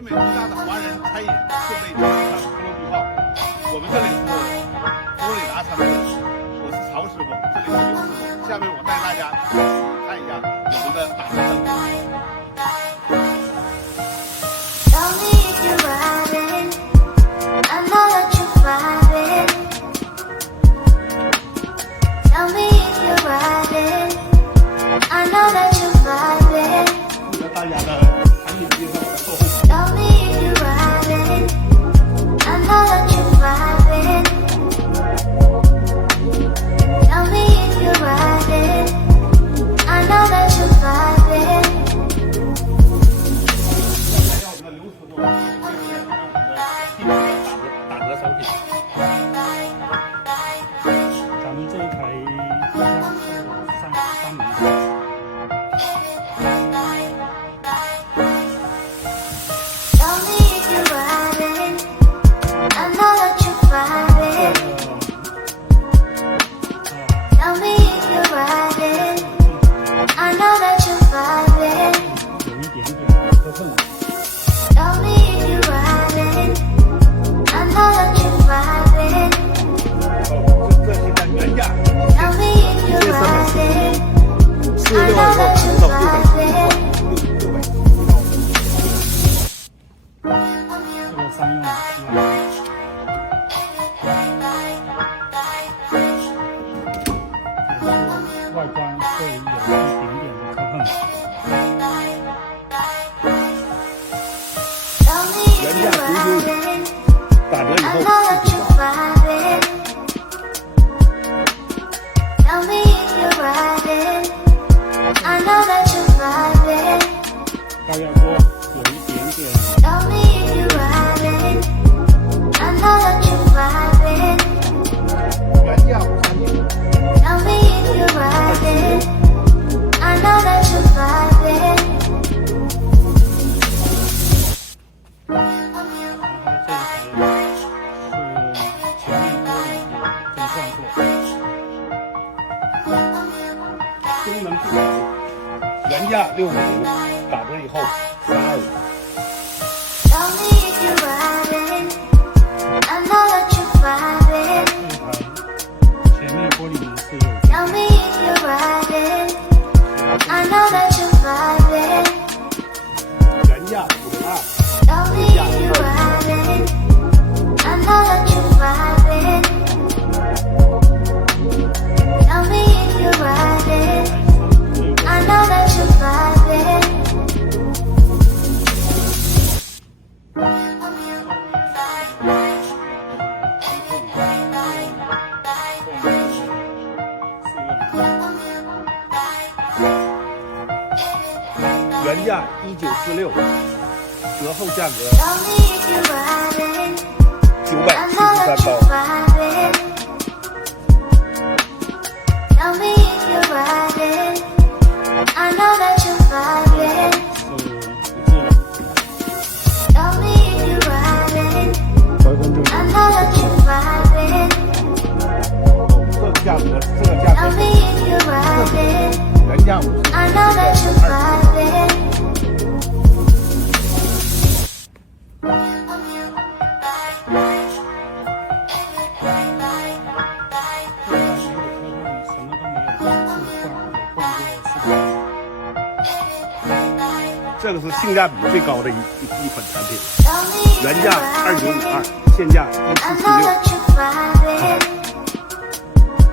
北美最大的华人餐饮设备生产科罗比号，我们这里是佛罗里达餐厅，我是曹师傅，这里是刘师傅。下面我带大家看一下我们的打折生活。大家的产品介绍售后。打折商品。咱们这一台3门。外观会有一点点的磕碰。原价995，打折以后48。高压锅有一点点。原价539。功能不少，原价65，打折以后325。前面玻璃门是有原价52，原价原价1946，折后价格973刀。这个价格，原价这个是性价比最高的一款产品，原价2952，现价1476。